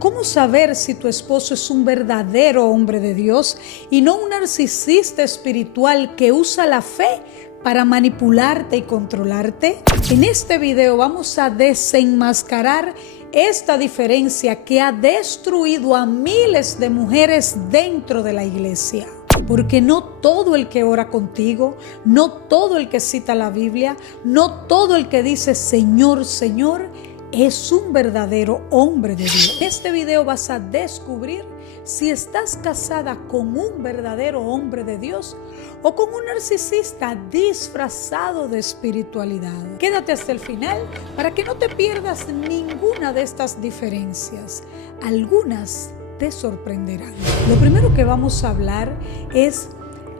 ¿Cómo saber si tu esposo es un verdadero hombre de Dios y no un narcisista espiritual que usa la fe para manipularte y controlarte? En este video vamos a desenmascarar esta diferencia que ha destruido a miles de mujeres dentro de la iglesia. Porque no todo el que ora contigo, no todo el que cita la Biblia, no todo el que dice Señor, Señor, es un verdadero hombre de Dios. En este video vas a descubrir si estás casada con un verdadero hombre de Dios o con un narcisista disfrazado de espiritualidad. Quédate hasta el final para que no te pierdas ninguna de estas diferencias. Algunas te sorprenderán. Lo primero que vamos a hablar es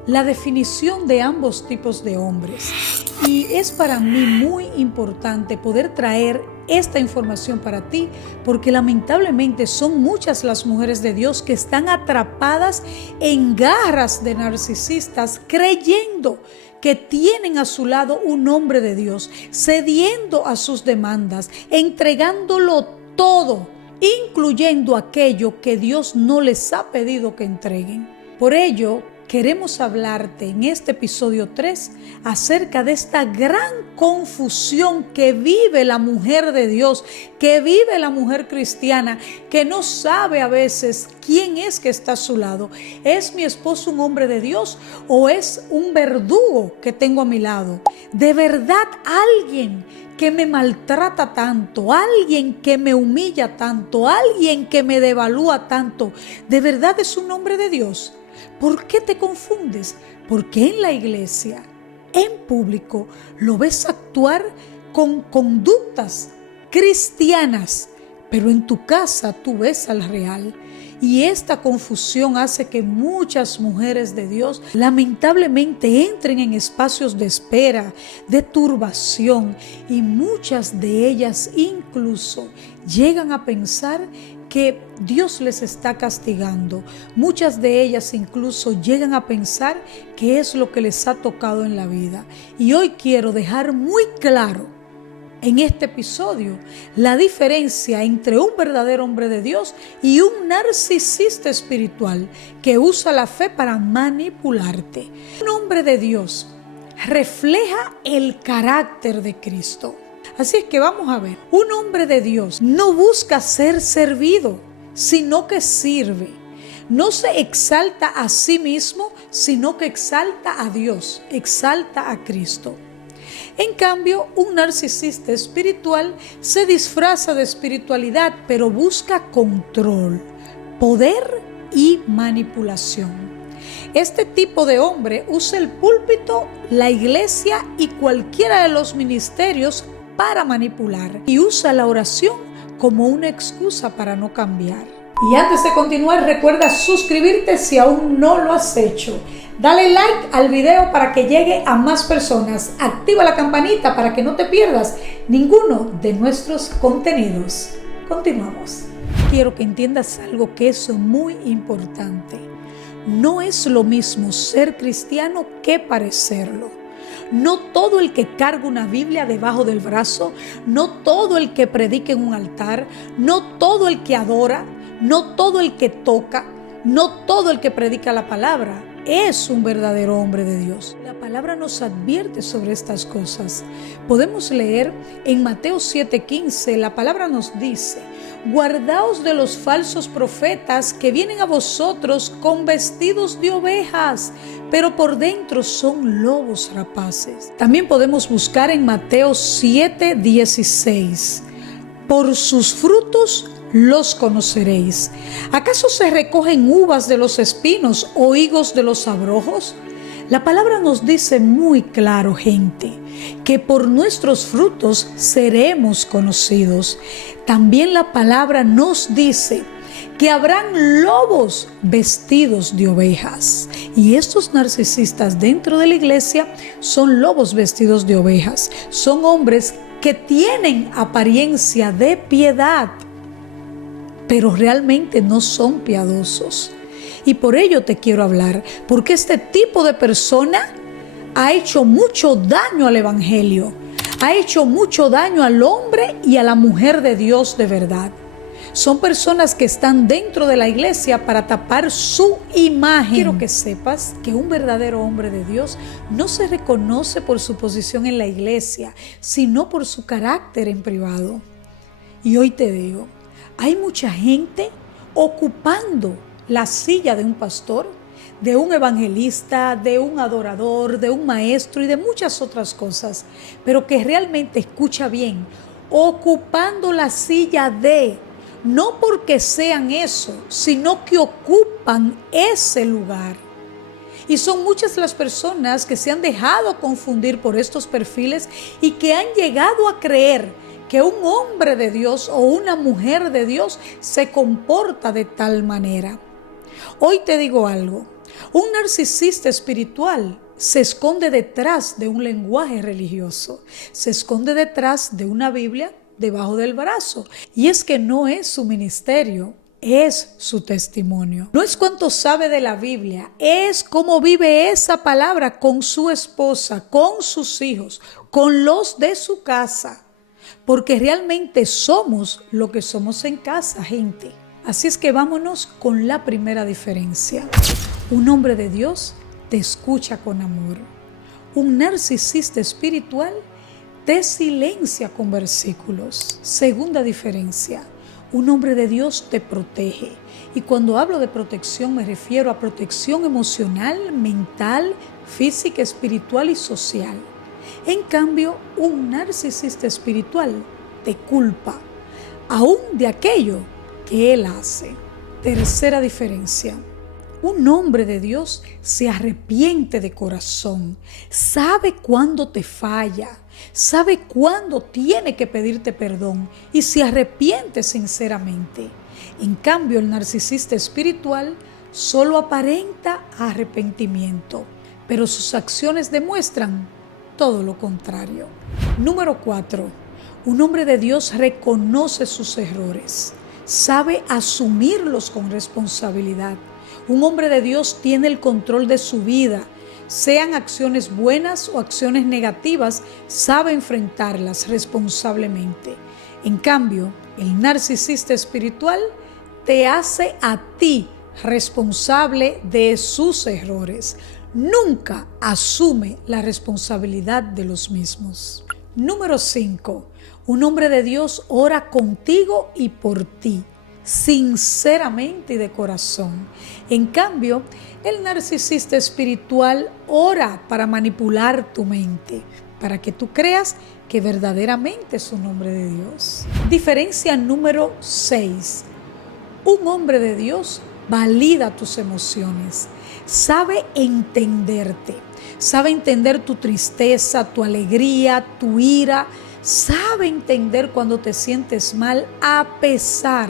la definición de ambos tipos de hombres. Y es para mí muy importante poder traer esta información para ti, porque lamentablemente son muchas las mujeres de Dios que están atrapadas en garras de narcisistas, creyendo que tienen a su lado un hombre de Dios, cediendo a sus demandas, entregándolo todo, incluyendo aquello que Dios no les ha pedido que entreguen. Por ello, queremos hablarte en este episodio 3 acerca de esta gran confusión que vive la mujer de Dios, que vive la mujer cristiana, que no sabe a veces quién es que está a su lado. ¿Es mi esposo un hombre de Dios o es un verdugo que tengo a mi lado? ¿De verdad alguien que me maltrata tanto, alguien que me humilla tanto, alguien que me devalúa tanto, de verdad es un hombre de Dios? ¿Por qué te confundes? Porque en la iglesia, en público, lo ves actuar con conductas cristianas, pero en tu casa tú ves al real. Y esta confusión hace que muchas mujeres de Dios lamentablemente entren en espacios de espera, de turbación, y muchas de ellas incluso llegan a pensar que Dios les está castigando. Muchas de ellas incluso llegan a pensar que es lo que les ha tocado en la vida. Y hoy quiero dejar muy claro en este episodio la diferencia entre un verdadero hombre de Dios y un narcisista espiritual que usa la fe para manipularte. Un hombre de Dios refleja el carácter de Cristo. Así es que vamos a ver, un hombre de Dios no busca ser servido, sino que sirve. No se exalta a sí mismo, sino que exalta a Dios, exalta a Cristo. En cambio, un narcisista espiritual se disfraza de espiritualidad, pero busca control, poder y manipulación. Este tipo de hombre usa el púlpito, la iglesia y cualquiera de los ministerios para manipular, y usa la oración como una excusa para no cambiar. Y antes de continuar, recuerda suscribirte si aún no lo has hecho. Dale like al video para que llegue a más personas. Activa la campanita para que no te pierdas ninguno de nuestros contenidos. Continuamos. Quiero que entiendas algo que es muy importante. No es lo mismo ser cristiano que parecerlo. No todo el que carga una Biblia debajo del brazo, no todo el que predica en un altar, no todo el que adora, no todo el que toca, no todo el que predica la palabra es un verdadero hombre de Dios. La palabra nos advierte sobre estas cosas. Podemos leer en Mateo 7:15, la palabra nos dice: guardaos de los falsos profetas que vienen a vosotros con vestidos de ovejas, pero por dentro son lobos rapaces. También podemos buscar en Mateo 7:16. Por sus frutos los conoceréis. ¿Acaso se recogen uvas de los espinos o higos de los abrojos? La palabra nos dice muy claro, gente, que por nuestros frutos seremos conocidos. También la palabra nos dice que habrán lobos vestidos de ovejas. Y estos narcisistas dentro de la iglesia son lobos vestidos de ovejas. Son hombres que tienen apariencia de piedad, pero realmente no son piadosos. Y por ello te quiero hablar, porque este tipo de persona ha hecho mucho daño al evangelio, ha hecho mucho daño al hombre y a la mujer de Dios de verdad. Son personas que están dentro de la iglesia para tapar su imagen. Quiero que sepas que un verdadero hombre de Dios no se reconoce por su posición en la iglesia, sino por su carácter en privado. Y hoy te digo, hay mucha gente ocupando la silla de un pastor, de un evangelista, de un adorador, de un maestro y de muchas otras cosas, pero que realmente, escucha bien, ocupando la silla de, no porque sean eso, sino que ocupan ese lugar. Y son muchas las personas que se han dejado confundir por estos perfiles y que han llegado a creer que un hombre de Dios o una mujer de Dios se comporta de tal manera. Hoy te digo algo, un narcisista espiritual se esconde detrás de un lenguaje religioso, se esconde detrás de una Biblia debajo del brazo. Y es que no es su ministerio, es su testimonio. No es cuánto sabe de la Biblia, es cómo vive esa palabra con su esposa, con sus hijos, con los de su casa. Porque realmente somos lo que somos en casa, gente. Así es que vámonos con la primera diferencia. Un hombre de Dios te escucha con amor. Un narcisista espiritual te silencia con versículos. Segunda diferencia. Un hombre de Dios te protege. Y cuando hablo de protección me refiero a protección emocional, mental, física, espiritual y social. En cambio, un narcisista espiritual te culpa, aún de aquello que él hace. Tercera diferencia. Un hombre de Dios se arrepiente de corazón, sabe cuándo te falla, sabe cuándo tiene que pedirte perdón y se arrepiente sinceramente. En cambio, el narcisista espiritual solo aparenta arrepentimiento, pero sus acciones demuestran todo lo contrario. Número 4. Un hombre de Dios reconoce sus errores, sabe asumirlos con responsabilidad. Un hombre de Dios tiene el control de su vida, sean acciones buenas o acciones negativas, sabe enfrentarlas responsablemente. En cambio, el narcisista espiritual te hace a ti responsable de sus errores. Nunca asume la responsabilidad de los mismos. Número 5. Un hombre de Dios ora contigo y por ti, sinceramente y de corazón. En cambio, el narcisista espiritual ora para manipular tu mente, para que tú creas que verdaderamente es un hombre de Dios. Diferencia número 6. Un hombre de Dios valida tus emociones, sabe entenderte, sabe entender tu tristeza, tu alegría, tu ira, sabe entender cuando te sientes mal a pesar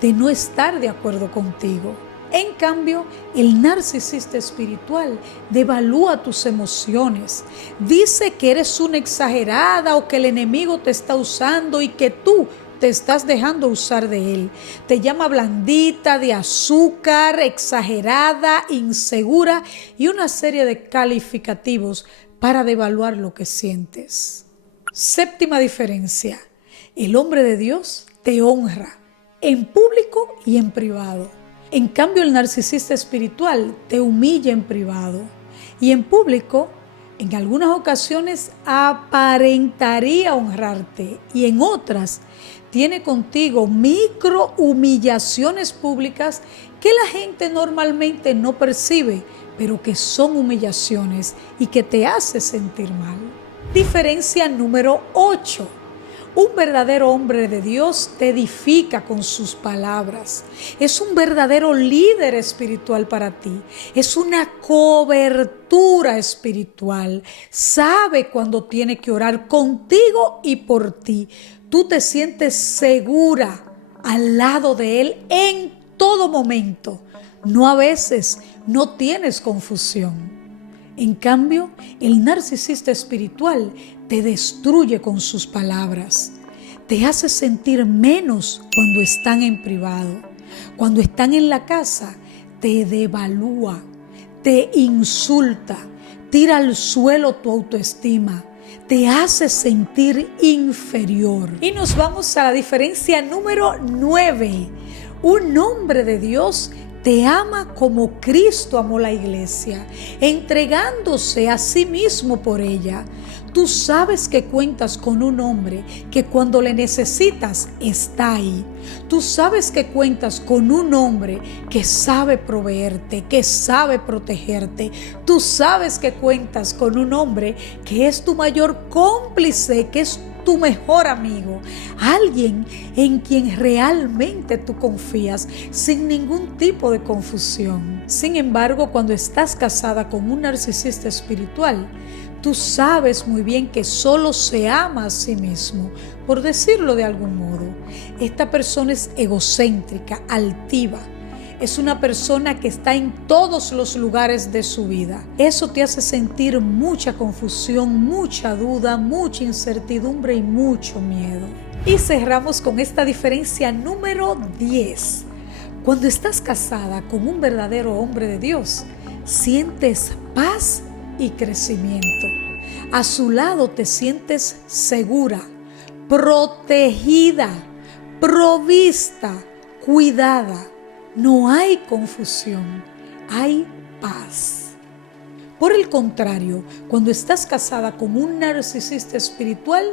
de no estar de acuerdo contigo. En cambio, el narcisista espiritual devalúa tus emociones, dice que eres una exagerada o que el enemigo te está usando y que tú te estás dejando usar de él. Te llama blandita, de azúcar, exagerada, insegura y una serie de calificativos para devaluar lo que sientes. Séptima diferencia. El hombre de Dios te honra en público y en privado. En cambio, el narcisista espiritual te humilla en privado y en público, en algunas ocasiones aparentaría honrarte y en otras tiene contigo micro humillaciones públicas que la gente normalmente no percibe, pero que son humillaciones y que te hace sentir mal. Diferencia número 8. Un verdadero hombre de Dios te edifica con sus palabras. Es un verdadero líder espiritual para ti. Es una cobertura espiritual. Sabe cuando tiene que orar contigo y por ti. Tú te sientes segura al lado de él en todo momento. No a veces, no tienes confusión. En cambio, el narcisista espiritual te destruye con sus palabras. Te hace sentir menos cuando están en privado. Cuando están en la casa, te devalúa, te insulta, tira al suelo tu autoestima, te hace sentir inferior. Y nos vamos a la diferencia número 9. Un hombre de Dios te ama como Cristo amó la iglesia, entregándose a sí mismo por ella. Tú sabes que cuentas con un hombre que cuando le necesitas está ahí. Tú sabes que cuentas con un hombre que sabe proveerte, que sabe protegerte. Tú sabes que cuentas con un hombre que es tu mayor cómplice, que es tu mejor amigo, alguien en quien realmente tú confías sin ningún tipo de confusión. Sin embargo, cuando estás casada con un narcisista espiritual, tú sabes muy bien que solo se ama a sí mismo, por decirlo de algún modo. Esta persona es egocéntrica, altiva. Es una persona que está en todos los lugares de su vida. Eso te hace sentir mucha confusión, mucha duda, mucha incertidumbre y mucho miedo. Y cerramos con esta diferencia número 10. Cuando estás casada con un verdadero hombre de Dios, sientes paz y crecimiento. A su lado te sientes segura, protegida, provista, cuidada. No hay confusión, hay paz. Por el contrario, cuando estás casada con un narcisista espiritual,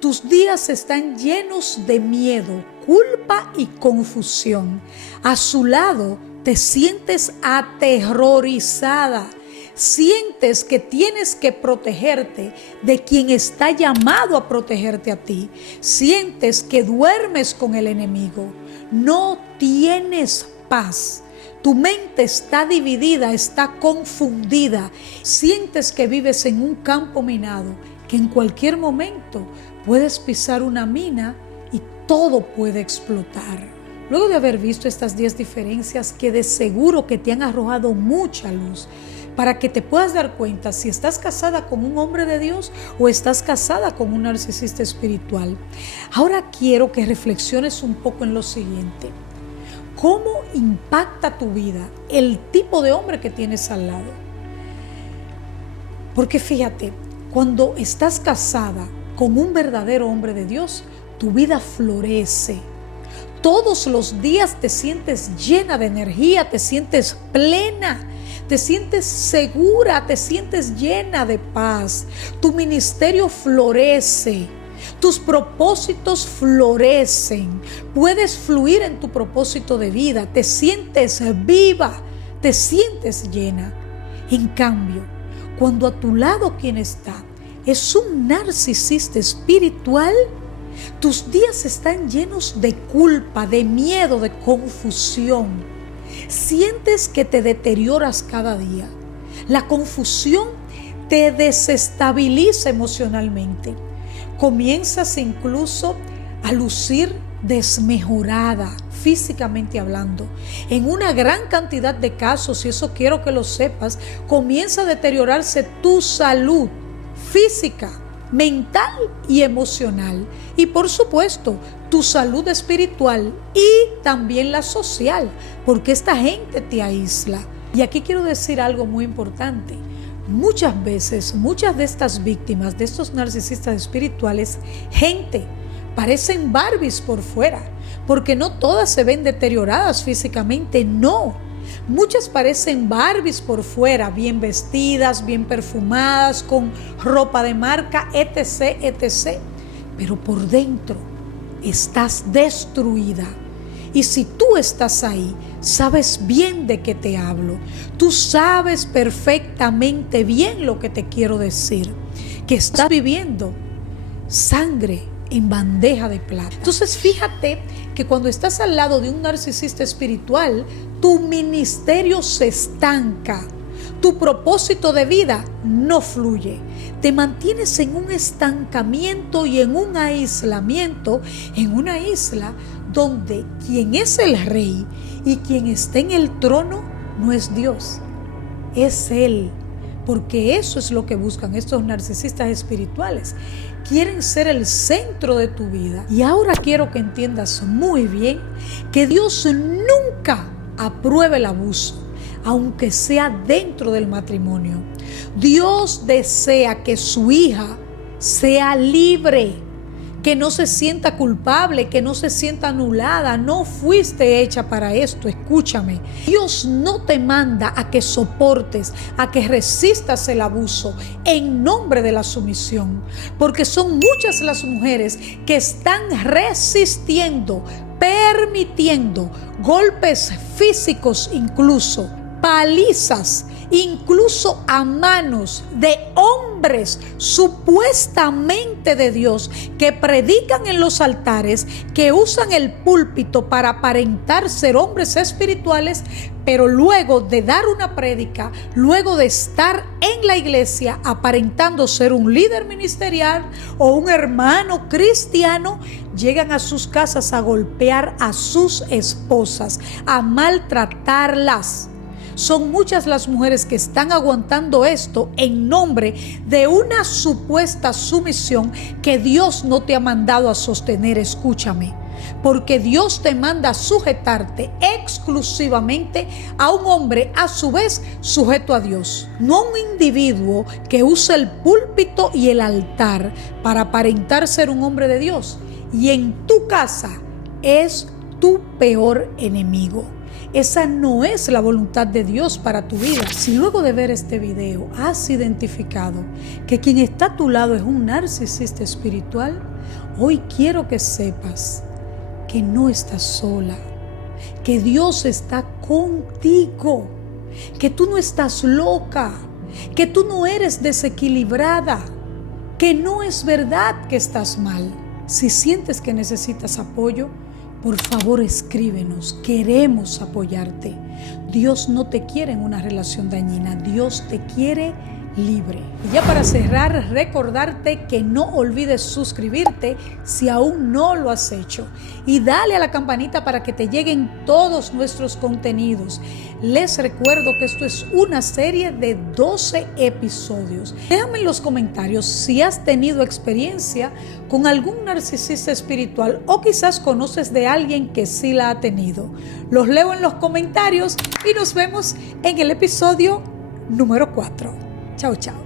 tus días están llenos de miedo, culpa y confusión. A su lado te sientes aterrorizada. Sientes que tienes que protegerte de quien está llamado a protegerte a ti. Sientes que duermes con el enemigo. No tienes paz. Tu mente está dividida, está confundida. Sientes que vives en un campo minado, que en cualquier momento puedes pisar una mina y todo puede explotar. Luego de haber visto estas 10 diferencias que de seguro que te han arrojado mucha luz, para que te puedas dar cuenta si estás casada con un hombre de Dios o estás casada con un narcisista espiritual. Ahora quiero que reflexiones un poco en lo siguiente. ¿Cómo impacta tu vida el tipo de hombre que tienes al lado? Porque fíjate, cuando estás casada con un verdadero hombre de Dios, tu vida florece. Todos los días te sientes llena de energía, te sientes plena. Te sientes segura, te sientes llena de paz. Tu ministerio florece. Tus propósitos florecen. Puedes fluir en tu propósito de vida. Te sientes viva, te sientes llena. En cambio, cuando a tu lado quien está es un narcisista espiritual, tus días están llenos de culpa, de miedo, de confusión. Sientes que te deterioras cada día. La confusión te desestabiliza emocionalmente. Comienzas incluso a lucir desmejorada, físicamente hablando. En una gran cantidad de casos, y eso quiero que lo sepas, comienza a deteriorarse tu salud física, mental y emocional. Y por supuesto, tu salud espiritual y también la social, porque esta gente te aísla. Y aquí quiero decir algo muy importante. Muchas veces, muchas de estas víctimas, de estos narcisistas espirituales, parecen Barbies por fuera, porque no todas se ven deterioradas físicamente, no. Muchas parecen Barbies por fuera, bien vestidas, bien perfumadas, con ropa de marca, etc., etc. Pero por dentro estás destruida. Y si tú estás ahí, sabes bien de qué te hablo. Tú sabes perfectamente bien lo que te quiero decir. Que estás viviendo sangre en bandeja de plata. Entonces fíjate que cuando estás al lado de un narcisista espiritual, tu ministerio se estanca. Tu propósito de vida no fluye. Te mantienes en un estancamiento y en un aislamiento, en una isla donde quien es el rey y quien está en el trono no es Dios, es Él. Porque eso es lo que buscan estos narcisistas espirituales. Quieren ser el centro de tu vida. Y ahora quiero que entiendas muy bien que Dios nunca aprueba el abuso, aunque sea dentro del matrimonio. Dios desea que su hija sea libre, que no se sienta culpable, que no se sienta anulada. No fuiste hecha para esto, escúchame. Dios no te manda a que soportes, a que resistas el abuso en nombre de la sumisión, porque son muchas las mujeres que están resistiendo, permitiendo golpes físicos, incluso palizas, incluso a manos de hombres supuestamente de Dios, que predican en los altares, que usan el púlpito para aparentar ser hombres espirituales, pero luego de dar una prédica, luego de estar en la iglesia aparentando ser un líder ministerial o un hermano cristiano, llegan a sus casas a golpear a sus esposas, a maltratarlas. Son muchas las mujeres que están aguantando esto en nombre de una supuesta sumisión que Dios no te ha mandado a sostener. Escúchame, porque Dios te manda a sujetarte exclusivamente a un hombre a su vez sujeto a Dios, no a un individuo que usa el púlpito y el altar para aparentar ser un hombre de Dios, y en tu casa es tu peor enemigo. Esa no es la voluntad de Dios para tu vida. Si luego de ver este video has identificado que quien está a tu lado es un narcisista espiritual, hoy quiero que sepas que no estás sola, que Dios está contigo, que tú no estás loca, que tú no eres desequilibrada, que no es verdad que estás mal. Si sientes que necesitas apoyo, por favor escríbenos, queremos apoyarte. Dios no te quiere en una relación dañina, Dios te quiere libre. Y ya para cerrar, recordarte que no olvides suscribirte si aún no lo has hecho, y dale a la campanita para que te lleguen todos nuestros contenidos. Les recuerdo que esto es una serie de 12 episodios. Déjame en los comentarios si has tenido experiencia con algún narcisista espiritual o quizás conoces de alguien que sí la ha tenido. Los leo en los comentarios y nos vemos en el episodio número 4. Chao, chao.